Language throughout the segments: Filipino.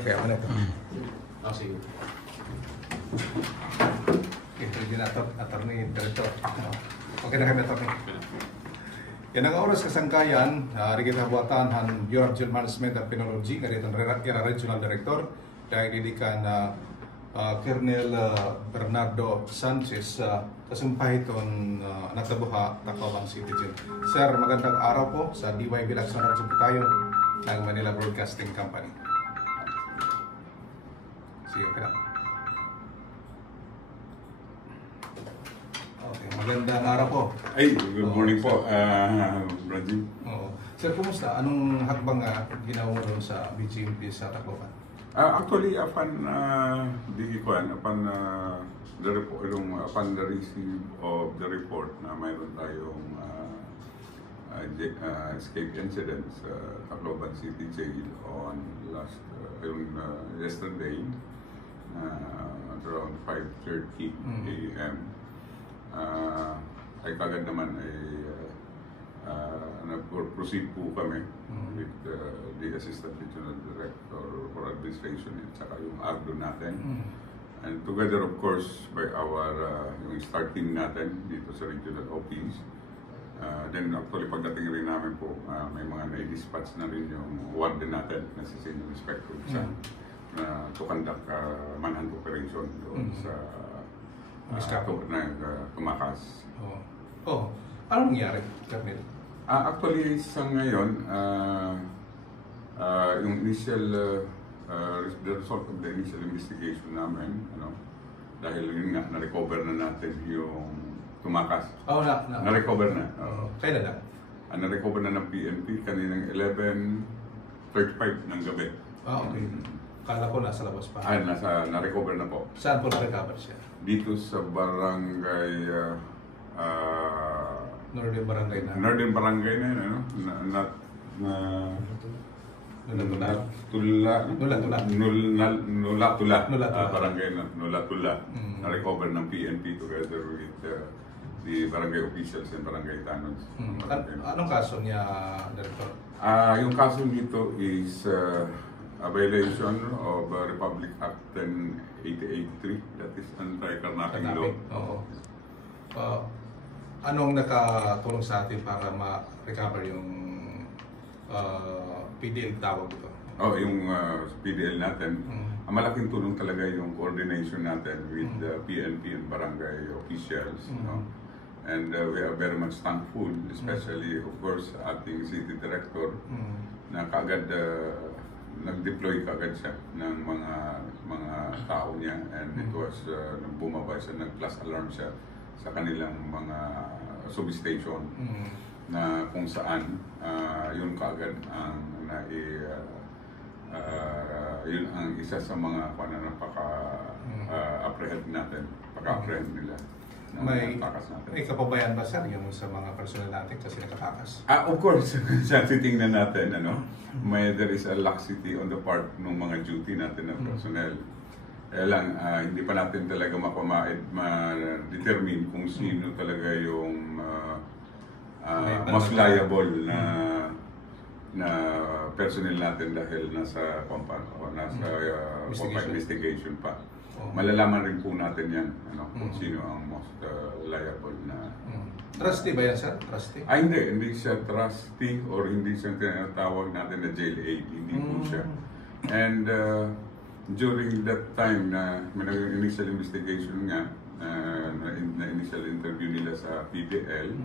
Okay, ako na ito. Sige. Okay, pwede na ito, attorney, director. Okay na kami, attorney. Yan ang oras kasangkayan, Rigita Buatan, Han Bureau of Jail Management at Penology, ngayon ang Regional Director, dahil didikan na Colonel Bernardo Sanchez, kasumpahiton nagtabuha, Tacloban City Jail. Sir, magandang araw po sa DYB Lacson Radio po tayo ng Manila Broadcasting Company. Sige, okay na. Okay, magandang araw po. Ay, good morning po, Bradley. Oo. Sir, kumusta? Anong hakbang ginawa mo doon sa BGMP sa Tacloban? Actually, upon the receipt of the report na mayroon tayong escape incident sa Tacloban City Jail on yesterday at around 5:30 a.m. Ay kagad naman ay nag-proceed po kami with the Assistant Regional Director for Administration at saka yung ARDO natin. And together of course by our yung start team natin dito sa Regional Office. Then actually pagdating rin namin po may mga na-dispatch na rin yung warden natin na si Senior Inspector to conduct manhunt operation doon sa tumakas. Anong nangyari, Colonel? Actually, sa ngayon, yung initial, the result of the initial investigation namin, dahil yun nga, na-recover na natin yung tumakas. Na-recover na. Kailan na? Na-recover na ng PNP kaninang 11:35 ng gabi. Okay. Kala ko nasa labas pa. Na-recover na po. Saan po na-recover siya? Dito sa barangay, Northern Barangay na. Northern Barangay na yun, Nulatula. Barangay Nulatula. Na-recover ng PNP together with the barangay officials and barangay tanons. Anong kaso niya, Director? Yung kaso nito is a violation of Republic Act 10883, that is anti-carnacking law. Oo. Anong nakatulong sa atin para ma-recover yung PDL tawag ito? Yung PDL natin, ang malaking tulong talaga yung coordination natin with the PNP and barangay officials. And we are very much thankful, especially of course ating city director na kaagad nag-deploy kaagad siya ng mga tao niya, and it was nung bumaba siya, nag-plus alarm siya sa kanilang mga substation na kung saan yun kaagad ang yun ang isa sa mga napaka-apprehend natin, pagka-apprehend nila. May kapabayan ba, sir, yung sa mga personal natin kasi nakatakas? Of course, sa titingnan natin, there is a laxity on the part ng mga duty natin na personnel. Kaya lang, hindi pa natin talaga ma-determine kung sino talaga yung mas liable na personnel natin dahil nasa investigation pa. Malalaman rin po natin yan kung sino ang most liable na. Trustee ba yan, sir? Trustee? Hindi siya trustee or hindi siya tinatawag natin na jail aid. Hindi po siya. And during that time na may initial investigation nga, na initial interview nila sa PDL,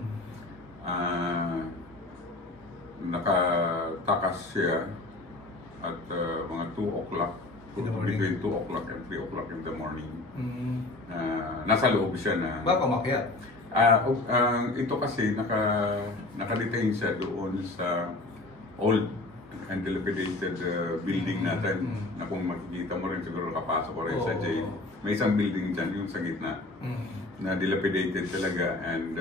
nakatakas siya at mga 2 o'clock, between 2 o'clock and 3 o'clock in the morning. Nasa loob siya na... Baka umakyat? Ito kasi naka-detain siya doon sa old and dilapidated building natin na kung makikita mo rin siguro nakapasok ko rin sa jail. May isang building dyan, yung sa gitna, na dilapidated talaga, and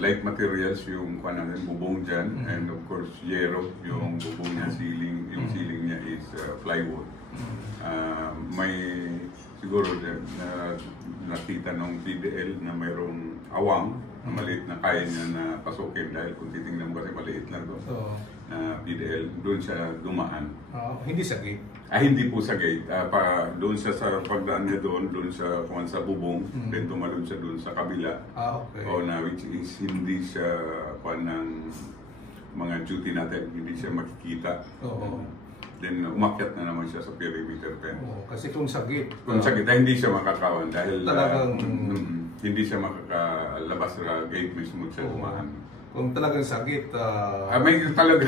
light materials yung bubong dyan, and of course yero yung bubong niya, ceiling, yung ceiling niya is plywood. May siguro nakita ng PDL na mayroong awang na maliit na kaya niya na pasukin, dahil kung titingnan mo kasi maliit lang doon. na PDL, doon siya dumaan. Hindi sa gate. Hindi po sa gate. Doon siya sa pagdaan niya doon siya kuman sa bubong, then tumalon siya doon sa kabila. Okay. Which is hindi siya kuman ng mga duty natin, hindi siya makikita. Oo. Then umakyat na naman siya sa perimeter fence. Kasi kung sa gate, Kung sa gate, hindi siya makakawan dahil talagang hindi siya makakalabas sa gate mismo siya dumaan. Kung talagang sa gate, May talaga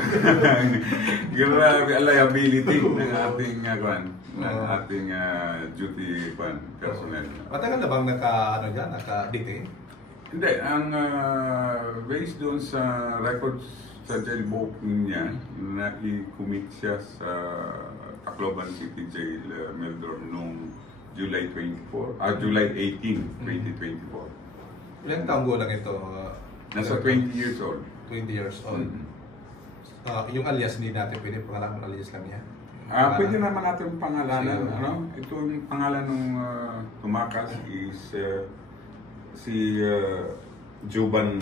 grabe ang liability ng ating duty personnel. Matagal na bang naka-detain? Hindi, ang based doon sa records sa jailbook niya, na-commit siya sa Tacloban City Jail, Mildor, noong July 18, 2024. Ilang taong gulang ito? Nasa 20 years old. 20 years old. Yung alias hindi natin pwede pangalaman alias lang niya. Pwede naman natin pangalanan. Ito yung pangalan ng tumakas is si Juban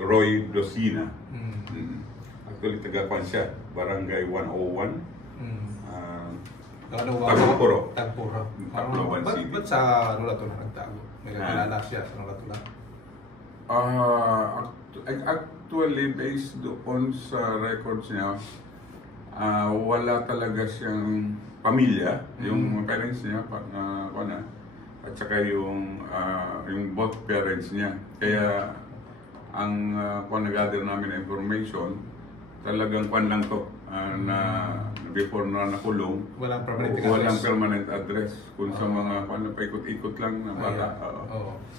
Roy Dosina. Actually, taga-kwan siya, Barangay 101. Tagpuro. Tacloban City. Ba't sa Nulato na nagtago? May kilala siya sa Nulato na? Actually, based doon sa records niya, wala talaga siyang pamilya. Yung parents niya, at saka yung both parents niya. Kaya, ang nag-gather namin information, talagang lang to na before na nakulong, walang permanent address. Kung sa mga paikot-ikot lang na bata.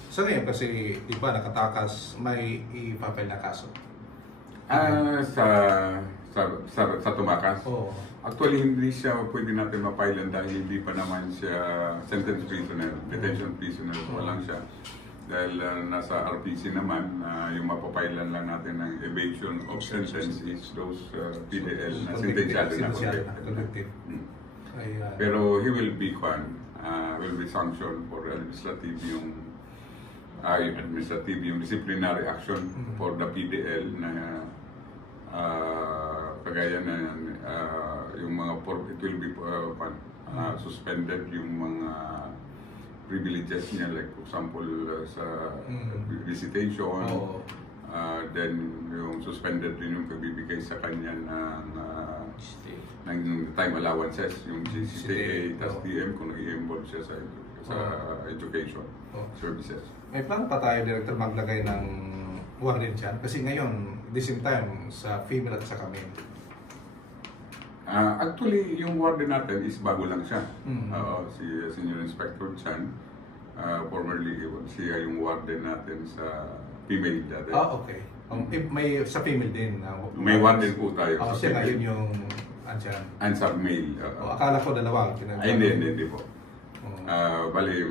So ngayon kasi di ba nakatakas, may ipapile na kaso? Sa tumakas? Actually, hindi siya pwede natin mapailan dahil hindi pa naman siya sentence prisoner, detention prisoner, walang siya. Dahil nasa RPC naman, yung mapapailan lang natin ng evasion of sentence is those PDL na sentensyado na convicted. Pero he will be sanctioned for administrative yung disciplinary action for the PDL na kagaya na yung mga it will be suspended yung mga privileges niya, like for example sa visitation, then yung suspended din yung pagbibigay sa kanya ng time allowances, yung GCTA, tas TM kung nag-i-involve siya sa education services. May plano pa tayo, Director, maglagay ng warden dyan? Kasi ngayon, the same time, sa female at sa male. Actually, yung warden natin is bago lang siya. Si Senior Inspector Chan, formerly siya yung warden natin sa female dati. Okay. May sa female din. May warden po tayo. Siya ngayon yung andyan. And sa male. Akala ko dalawa. Hindi po. Bali,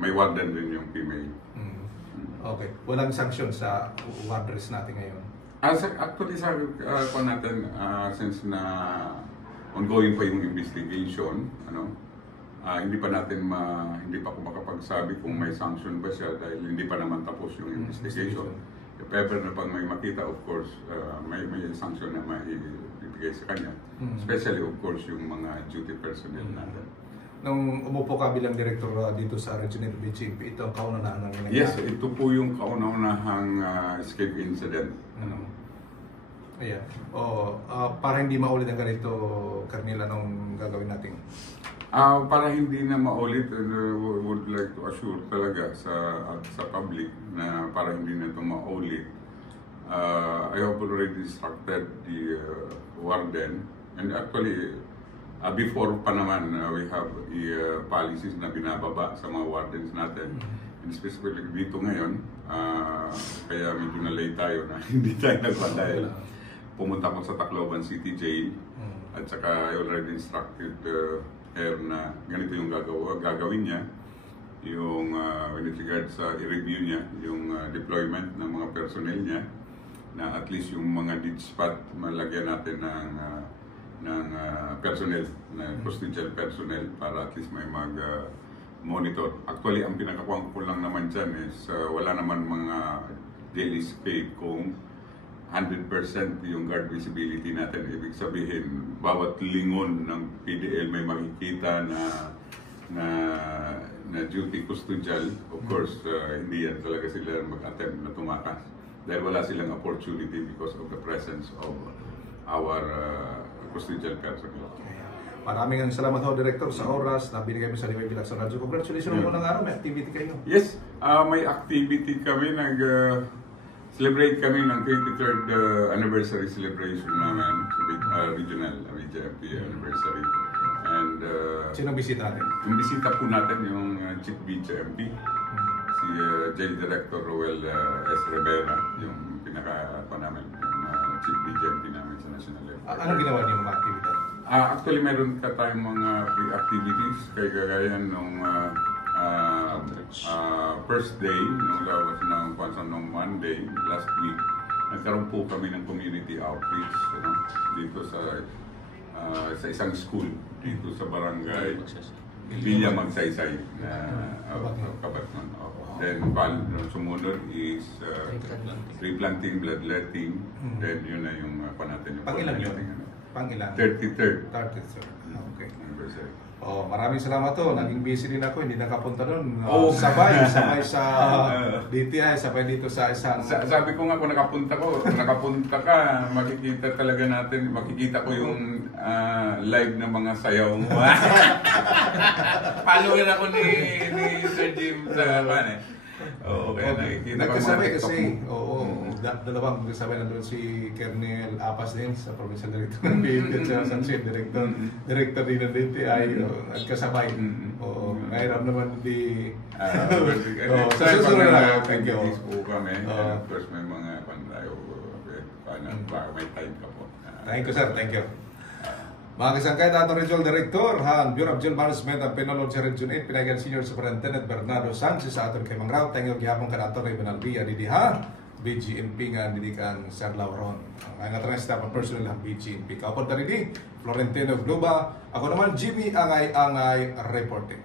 may warden din yung female. Okay. Walang sanction sa wardens natin ngayon? Actually, sa natin, since na ongoing pa yung investigation, hindi pa ako makapagsabi kung may sanction ba siya dahil hindi pa naman tapos yung investigation. If ever na pag may makita, of course, may sanction na maibigay sa kanya. Especially, of course, yung mga duty personnel natin. Nung umupo ka bilang director dito sa Regional BGP, ito ang kauna-unahang nangyayari? Yes, ito po yung kauna-unahang escape incident. Ayan. Para hindi maulit ang ganito, Colonel, anong gagawin natin? Para hindi na maulit, would like to assure talaga sa public na para hindi na ito maulit. I have already instructed the warden, and actually, before pa naman, we have policies na binababa sa mga wardens natin. And specifically dito ngayon, kaya medyo na-late tayo na hindi tayo nagpa dahil pumunta ko sa Tacloban City Jail at saka I already instructed her na ganito yung gagawin niya. Yung with regard sa i-review niya, yung deployment ng mga personnel niya na at least yung mga dead spot malagyan natin ng personnel, na custodial personnel para at least may mag-monitor. Actually, ang pinakakuha ko lang naman dyan is wala naman mga jail escape kung 100% yung guard visibility natin. Ibig sabihin, bawat lingon ng PDL may makikita na duty custodial. Of course, hindi yan talaga sila mag-attempt na tumakas. Dahil wala silang opportunity because of the presence of our custodial personnel. Maraming salamat ho, Director, sa oras na binigay mo sa Liway Bilag sa Radyo. Congratulations mo ng araw, may activity kayo. Yes, may activity kami. Celebrate kami ng 23rd anniversary celebration namin sa regional BJMP anniversary. And Sino bisita natin? yung bisita po natin yung Chief BJMP, si Jail Director Roel S. Rivera, yung namin, yung Chief BJMP namin sa national level. Anong ginawa niyo mga activity? Actually, meron ka tayong mga free activities kay kagaya nung first day, nung labas ng Kwanzaa nung Monday, last week, nagkaroon po kami ng community outreach dito sa isang school, dito sa barangay Villa Magsaysay na Kabatnon. Then, sumunod is tree planting, bloodletting, then yun na yung natin. Pang-ilan yun? Pang-ilan? 33rd. 33rd. Okay. Anniversary. Maraming salamat to. Naging busy din ako, hindi nakapunta doon. Oh. Sabay sa DTI, sabay dito sa isang... Sabi ko nga kung nakapunta ka, makikita talaga natin, makikita ko yung live ng mga sayaw mo. Follower ako ni Sir Jim sa nakikita ko nagkasabay kasi, dalawang magkasabay nandun si Kernel Apas din sa Provincial Director ng PNP at sa Sunset Director din ng DTI, nagkasabay. Ngayon naman di... Sa susunod na activities po kami, of course may mga pandayo, may time ka po. Thank you, sir. Thank you. Mga kasangkay, Dato Regional Director, Bureau of Jail Management ang Penology Region 8, pinagyan Senior Superintendent Bernardo Sanchez sa aton kay Mangraw. Tengok gihapon ka Dato Ray Benalvia, didiha, BGNP nga didikan Sir Lauron. Ang aton staff ang personal ng BGNP. Kaupod na rin Florentino Globa. Ako naman, Jimmy Angay-Angay reporting.